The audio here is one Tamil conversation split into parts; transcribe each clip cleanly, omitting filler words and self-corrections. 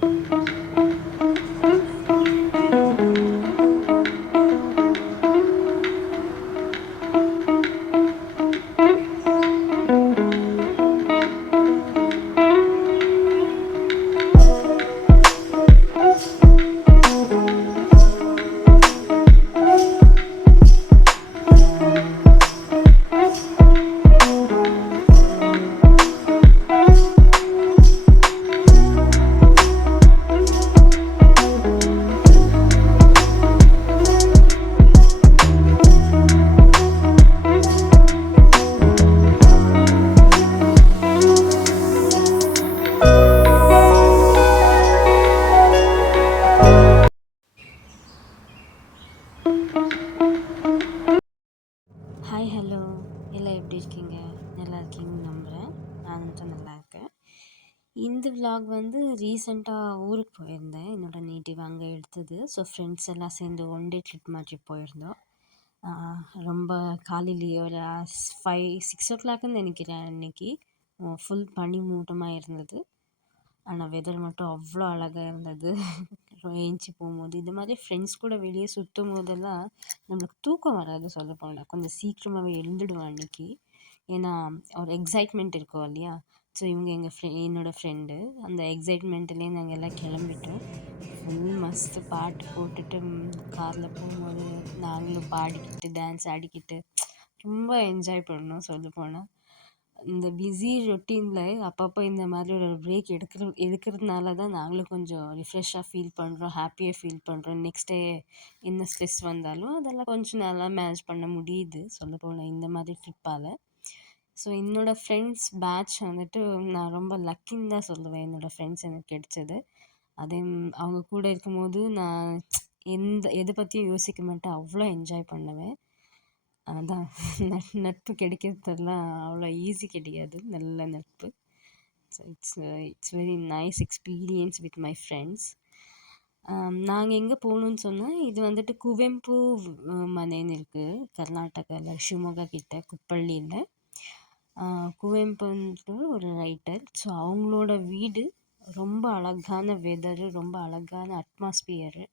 ஹாய் ஹலோ, எல்லாம் எப்படி இருக்கீங்க? நல்லா இருக்கீங்கன்னு நம்புகிறேன். நானும் நல்லா இருக்கேன். இந்த vlog வந்து ரீசெண்டாக ஊருக்கு போயிருந்தேன். என்னோடய நேட்டிவ் அங்கே எடுத்தது. ஸோ ஃப்ரெண்ட்ஸ் எல்லாம் சேர்ந்து ஒன் டே ட்ரிப் மாதிரி போயிருந்தோம். ரொம்ப காலையிலேயே ஒரு 5-6 o'clockன்னு நினைக்கிறேன். அன்னைக்கு ஃபுல் பனி மூட்டமாக இருந்தது. ஆனால் வெதர் மட்டும் அவ்வளோ அழகாக இருந்தது. ஏஞ்சி போகும்போது இது மாதிரி ஃப்ரெண்ட்ஸ் கூட வெளியே சுற்றும் போதெல்லாம் நம்மளுக்கு தூக்கம் வராது. சொல்ல போனால் கொஞ்சம் சீக்கிரமாகவே எழுந்துடுவேன் அன்றைக்கி. ஏன்னா ஒரு எக்ஸைட்மெண்ட் இருக்கும் இல்லையா. ஸோ இவங்க என்னோடய ஃப்ரெண்டு அந்த எக்ஸைட்மெண்ட்லேயே நாங்கள் எல்லாம் கிளம்பிட்டோம். ஃபுல் மஸ்து பாட்டு போட்டுட்டு காரில் போகும்போது நாங்களும் பாடிக்கிட்டு டான்ஸ் ஆடிக்கிட்டு ரொம்ப என்ஜாய் பண்ணோம். சொல்ல போனால் இந்த பிஸி ரொட்டீனில் அப்பப்போ இந்த மாதிரி ஒரு பிரேக் எடுக்கிறதுனால தான் நாங்களும் கொஞ்சம் ரிஃப்ரெஷ்ஷாக ஃபீல் பண்ணுறோம், ஹாப்பியாக ஃபீல் பண்ணுறோம். நெக்ஸ்ட் டே என்ன ஸ்ட்ரெஸ் வந்தாலும் அதெல்லாம் கொஞ்சம் நல்லா மேனேஜ் பண்ண முடியுது சொல்ல போனால் இந்த மாதிரி ட்ரிப்பால். ஸோ என்னோடய ஃப்ரெண்ட்ஸ் பேட்ச் வந்துட்டு நான் ரொம்ப லக்கின்னு தான் சொல்லுவேன். என்னோடய ஃப்ரெண்ட்ஸ் எனக்கு கிடைச்சது. அதே அவங்க கூட இருக்கும்போது நான் எதை பற்றியும் யோசிக்க மாட்டேன். அவ்வளோ என்ஜாய் பண்ணுவேன். அதான் நட்பு கிடைக்கிறதெல்லாம் அவ்வளோ ஈஸி கிடையாது. நல்ல நட்பு. So it's very nice experience with my friends. நாங்கள் எங்கே போகணுன்னு சொன்னால் இது வந்துட்டு குவெம்பு மனைன்னு இருக்குது கர்நாடகாவில், ஷிமோகா கிட்ட குப்பள்ளியில். குவெம்புன்ற ஒரு ரைட்டர். ஸோ அவங்களோட வீடு ரொம்ப அழகான வெதரு, ரொம்ப அழகான அட்மாஸ்பியரு.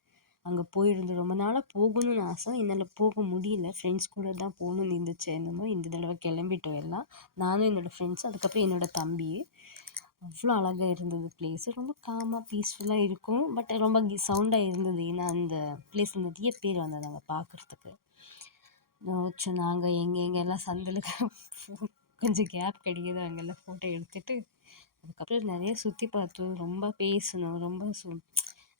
அங்கே போயிருந்து ரொம்ப நாளாக போகணும்னு ஆசை. என்னால் போக முடியல. ஃப்ரெண்ட்ஸ் கூட தான் போகணுன்னு இருந்துச்சு. என்னமோ இந்த தடவை கிளம்பிட்டோம் எல்லாம். நானும் என்னோடய ஃப்ரெண்ட்ஸ், அதுக்கப்புறம் என்னோடய தம்பி. அவ்வளோ அழகாக இருந்தது பிளேஸு. ரொம்ப காமாக பீஸ்ஃபுல்லாக இருக்கும். பட் ரொம்ப சவுண்டாக இருந்தது. ஏன்னா அந்த பிளேஸ் நிறைய பேர் வந்தாங்க பார்க்குறதுக்கு. ஸோ நாங்கள் எங்கெங்கெல்லாம் சந்தில் கொஞ்சம் கேப் கிடைக்கிதோ அங்கெல்லாம் ஃபோட்டோ எடுத்துகிட்டு அதுக்கப்புறம் நிறைய சுற்றி பார்த்தோம். ரொம்ப பேசணும், ரொம்ப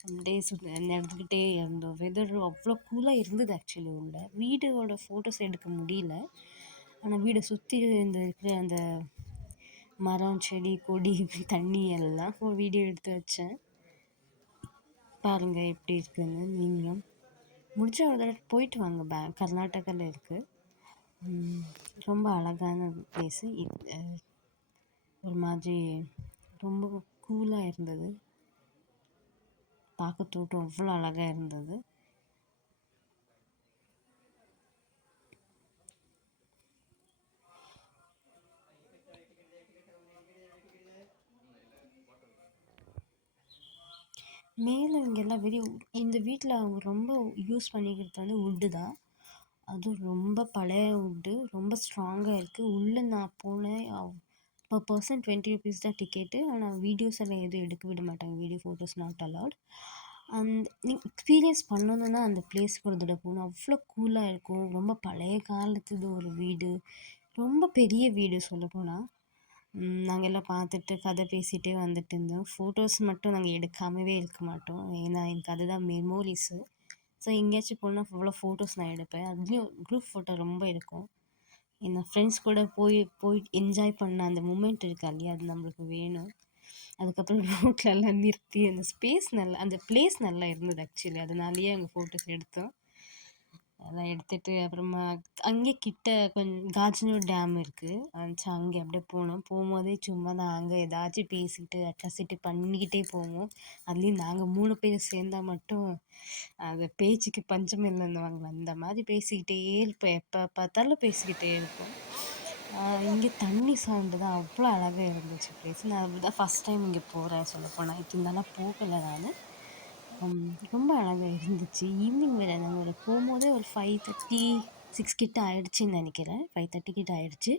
அப்படியே நடந்துக்கிட்டே இருந்தோம். வெதர் அவ்வளோ கூலாக இருந்தது. ஆக்சுவலி உள்ள வீடோட ஃபோட்டோஸ் எடுக்க முடியல. ஆனால் வீடை சுற்றி இருக்கிற அந்த மரம், செடி, கொடி, தண்ணி எல்லாம் வீடியோ எடுத்து வச்சேன். பாருங்கள் எப்படி இருக்குன்னு. நீங்களும் முடிச்ச ஒரு தடவை போயிட்டு வாங்க. கர்நாடகாவில் இருக்குது. ரொம்ப அழகான பிளேஸு. ஒரு மாதிரி ரொம்ப கூலாக இருந்தது. பார்க்க தோட்டம் அவ்வளோ அழகாக இருந்தது. மேலே இங்கெல்லாம் இந்த வீட்டில் அவங்க ரொம்ப யூஸ் பண்ணிக்கிறது வந்து வுட்டு தான். அதுவும் ரொம்ப பழைய வுட்டு, ரொம்ப ஸ்ட்ராங்காக இருக்குது. உள்ளே நான் போனேன். பர் பர்சன் 20 rupees தான் டிக்கெட்டு. ஆனால் வீடியோஸ் எல்லாம் எதுவும் எடுக்க விட மாட்டாங்க. Video photos not allowed. நீங்கள் எக்ஸ்பீரியன்ஸ் பண்ணணுன்னா அந்த பிளேஸ்க்கு ஒரு தடவை போகணும். அவ்வளோ கூலாக இருக்கும். ரொம்ப பழைய காலத்துது ஒரு வீடு, ரொம்ப பெரிய வீடு சொல்லப்போனால். நாங்கள் எல்லாம் பார்த்துட்டு கதை பேசிகிட்டே வந்துட்டு இருந்தோம். ஃபோட்டோஸ் மட்டும் நாங்கள் எடுக்காமவே இருக்க மாட்டோம். ஏன்னா எனக்கு அதுதான் மெமோரிஸு. ஸோ எங்கேயாச்சும் போனால் அவ்வளோ ஃபோட்டோஸ் நான் எடுப்பேன். அதுலேயும் குரூப் ஃபோட்டோ ரொம்ப இருக்கும். ஏன்னா ஃப்ரெண்ட்ஸ் கூட போய் என்ஜாய் பண்ண அந்த மூமெண்ட் இருக்கா இல்லையா, அது நம்மளுக்கு வேணும். அதுக்கப்புறம் ரோட்லலாம் நிறுத்தி அந்த பிளேஸ் நல்லா இருந்தது ஆக்சுவலி. அதனாலேயே அங்கே ஃபோட்டோஸ் எடுத்தோம். அதெல்லாம் எடுத்துகிட்டு அப்புறமா அங்கே கிட்ட கொஞ்சம் காஜனூர் டேம் இருக்குது. அங்கே அப்படியே போகும்போதே சும்மா நாங்கள் ஏதாச்சும் பேசிக்கிட்டு அட்ராசிட்டி பண்ணிக்கிட்டே போவோம். அதுலேயும் நாங்கள் 3 பேர் சேர்ந்தால் மட்டும் அது பேச்சுக்கு பஞ்சம் இல்லைன்னுவாங்களே, அந்த மாதிரி பேசிக்கிட்டே இருப்போம். எப்போ பார்த்தாலும் பேசிக்கிட்டே இருப்போம். இங்கே தண்ணி சவுண்டு தான் அவ்வளோ அழகாக இருந்துச்சு ப்ளேஸ். நான் அதுதான் ஃபஸ்ட் டைம் இங்கே போகிறேன் சொல்லப்போனால். இதுக்கு முன்னாலாம் போகலை நான். ரொம்ப அழகாக இருந்துச்சு. ஈவினிங் வேறு நாங்கள் போகும்போதே ஒரு 5:30 6 கிட்ட ஆயிடுச்சுன்னு நினைக்கிறேன். 5:30 கிட்ட ஆயிடுச்சு.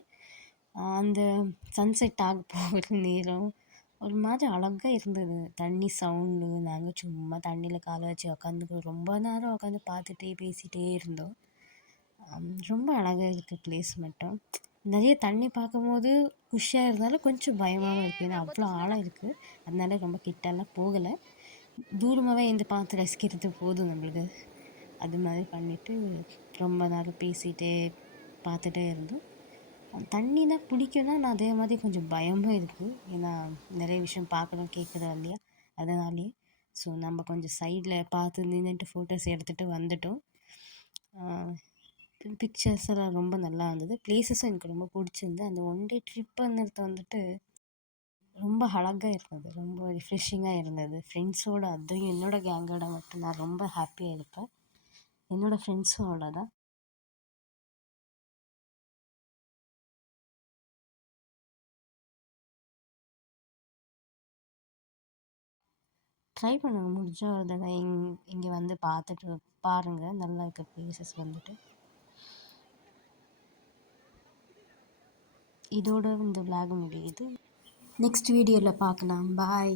அந்த சன்செட் ஆக போகிற நேரம் ஒரு மாதிரி அழகாக இருந்தது. தண்ணி சவுண்டு, நாங்கள் சும்மா தண்ணியில் காலை வச்சு உக்காந்து ரொம்ப நேரம் உட்காந்து பார்த்துட்டே பேசிகிட்டே இருந்தோம். ரொம்ப அழகாக இருக்குது ப்ளேஸ் மட்டும். நிறைய தண்ணி பார்க்கும்போது குஷியாக இருந்தாலும் கொஞ்சம் பயமாகவும் இருக்குது. ஏன்னா அவ்வளோ ஆழம் இருக்குது. அதனால ரொம்ப கிட்டலாம் போகலை. தூரமாகவே இருந்து பார்த்து ரசிக்கிறது போதும் நம்மளுக்கு. அது மாதிரி பண்ணிவிட்டு ரொம்ப நேரம் பேசிகிட்டே பார்த்துட்டே இருந்தோம். தண்ணினா பிடிக்கும்னா நான் அதே மாதிரி கொஞ்சம் பயமும் இருக்குது. ஏன்னா நிறைய விஷயம் பார்க்குறோம் கேட்குறோம் இல்லையா, அதனாலேயே. ஸோ நம்ம கொஞ்சம் சைடில் பார்த்து நின்றுட்டு ஃபோட்டோஸ் எடுத்துகிட்டு வந்துட்டோம். பிக்சர்ஸ் எல்லாம் ரொம்ப நல்லா இருந்தது. பிளேசஸும் எனக்கு ரொம்ப பிடிச்சிருந்தது. அந்த ஒன் டே ட்ரிப்புங்கிறது வந்துட்டு ரொம்ப அழகாக இருந்தது. ரொம்ப ரிஃப்ரெஷிங்காக இருந்தது. ஃப்ரெண்ட்ஸோடு, அதுவும் என்னோடய கேங்கோட மட்டும் நான் ரொம்ப ஹாப்பியாக இருப்பேன். என்னோடய ஃப்ரெண்ட்ஸோட தான். ட்ரை பண்ணுங்கள் முடிஞ்சால் ஒரு தடவை இங்கே வந்து பார்த்துட்டு பாருங்கள். நல்லா இருக்க ப்ளேசஸ் வந்துட்டு. இதோட இந்த விலாக் முடியுது. நெக்ஸ்ட் வீடியோவில் பார்க்கலாம். பாய்.